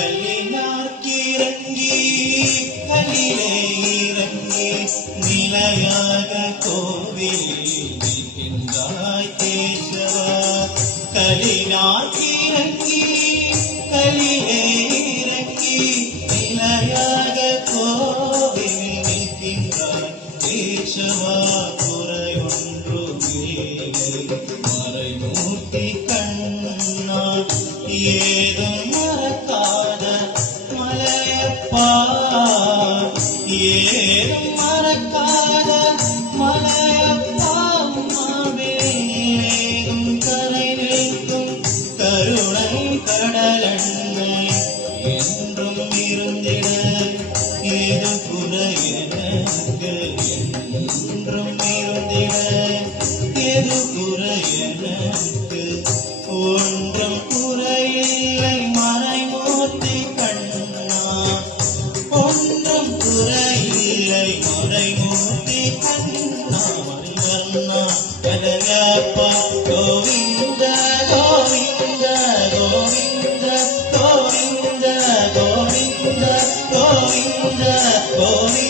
கல்லினார்க்கிறங்கி கல்லிலே இறங்கி நிலையாக கோவில் நிற்கின்றாய் கேசவா. கல்லினார்க்கிறங்கி கல்லிலே இறங்கி நிலையாக கோவில் நிற்கின்றாய் கேசவா. மறைமூர்த்தி கண்ணா ஏதும் மறக்காத மலையப்பா, ஏதும் மறக்காத மலையப்பா. மாவேலும் கரை நிற்கும் கருணை கடலண்ணை என்றும் இருந்திட ஏது குறை எனக்கு என்றும் இருந்திட ஏது குறை எனக்கு ஒன்றும் குறையில்லை மறைமூர்த்தி கண்ணா, ஒன்றும் குறையில்லை மறைமூர்த்தி கண்ணா. மணிவண்ணா கடலப்பா கோவிந்த கோவிந்த கோவிந்த கோவிந்த கோவிந்த கோவிந்த கோவிந்த.